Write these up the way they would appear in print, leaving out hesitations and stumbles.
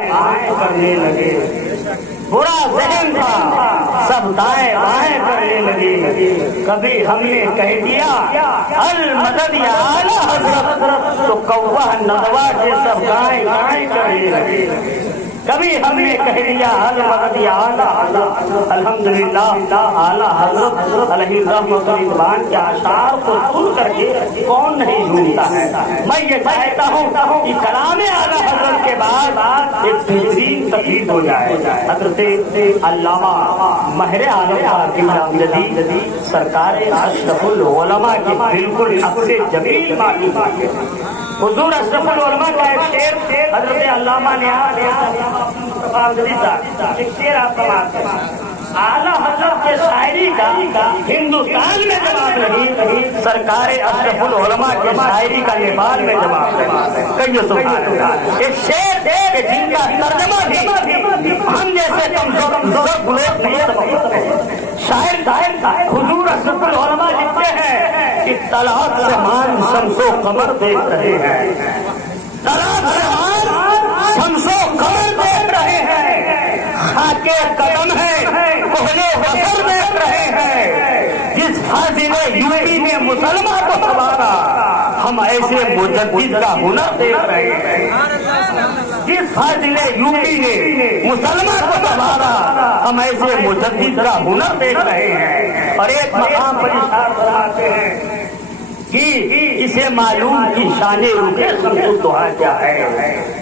بائیں کرنے لگے، برا ذہن تھا سب دائیں بائیں کرنے لگے، کبھی ہم نے کہہ دیا المدد یا اعلی حضرت تو کوہ ندوہ کے سب دائیں بائیں کرنے لگے، کبھی ہم نے کہہ دیا المدد یا اعلی حضرت۔ الحمدللہ اعلی حضرت علیہ رحمۃ اللہ کے اشعار کو سن کر کے کون نہیں جھومتا ہے۔ میں یہ چاہتا ہوں کہ کلام اعلی حضرت کے بعد ایک بہترین تقریر ہو جائے۔ حضرت علامہ ماہر عالم قاسم امجدی سرکار اشرف العلماء کی بالکل عکس جمیل معلوم ہے۔ حضور اشرف العلماء کا ایک شعر حضرت علامہ نے ایک شعر آپ سماعت کریں۔ اعلیٰ حضرت کے شاعری کا ہندوستان میں جواب نہیں، سرکار اشرف العلماء کے شاعری کا نیپال میں جواب نہیں۔ کئیوں سبحان اللہ۔ ایک شعر کہ جن کا ترجمہ بھی ہم جیسے کمزور لوگ نہیں سمجھ سکتے۔ شاعر کا حضور اشرف العلماء لکھتے ہیں کہ طلعت سے مان شمس و قمر دیکھ رہے ہیں، طلعت سے مان شمس و قمر دیکھ رہے ہیں، خاکے قدم ہے کوہلے بسر دیکھ رہے ہیں، جس فاضل یو پی نے مسلمان کو سنوارا ہم ایسے مجدد کا ہنر دیکھ رہے ہیں، جس فاضل یو پی نے مسلمان کو سنوارا ہم ایسے مجدد کا ہنر دیکھ رہے ہیں۔ اور ایک مقام پر اشارہ فرماتے ہیں کہ اسے معلوم کی شان رخ شمس الضحیٰ کیا ہے،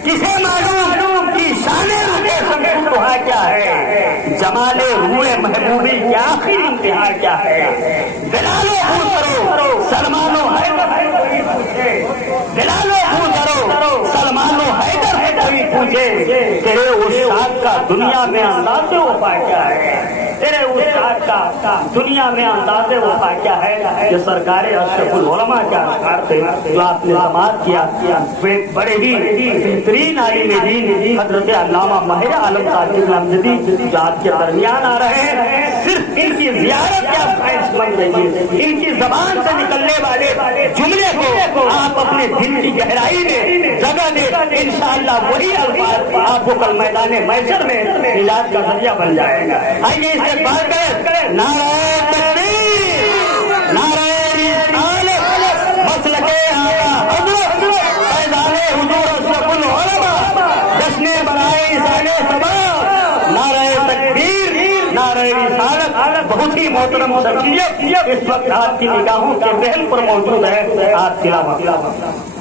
کسے معلوم کی شان رخ شمس الضحیٰ کیا ہے، جمال روح محبوبی کی آخری انتہا کیا ہے، بلال کرو سلمان و حیدر ہے کوئی پوچھے، بلال کرو سلمان و حیدر ہے کوئی پوچھے، تیرے استاد کا دنیا میں انداز وفا کیا ہے، تیرے استاد کا دنیا میں انداز وفا کیا ہے۔ یہ سرکار اشرف العلماء کے اشعار تھے جو آپ نے سماعت کیا۔ بڑے ہی بہترین عالم دین حضرت علامہ ماہر عالم قاسم امجدی جو آپ کے درمیان آ رہے ہیں، صرف ان کی زیارت کیا باعث بن رہی ہے، ان کی زبان سے نکلنے والے جملے کو آپ اپنے دل کی گہرائی میں جگہ دیں، انشاءاللہ وہی الفاظ آپ کو کل میدان محشر میں علاج کا ذریعہ بن جائے گا۔ آئیے اس سے بات کریں، نعرہ تکبیر، نعرہ رسالت، مسلک اعلیٰ حضرت، فیضان حضور اشرف العلماء، جشن برائے سال صبا، نعرہ تکبیر، نعرہ رسالت۔ بہت ہی محترم شخصیت اس وقت آپ کی نگاہوں کے ذہن پر موجود ہے، آپ تلاوت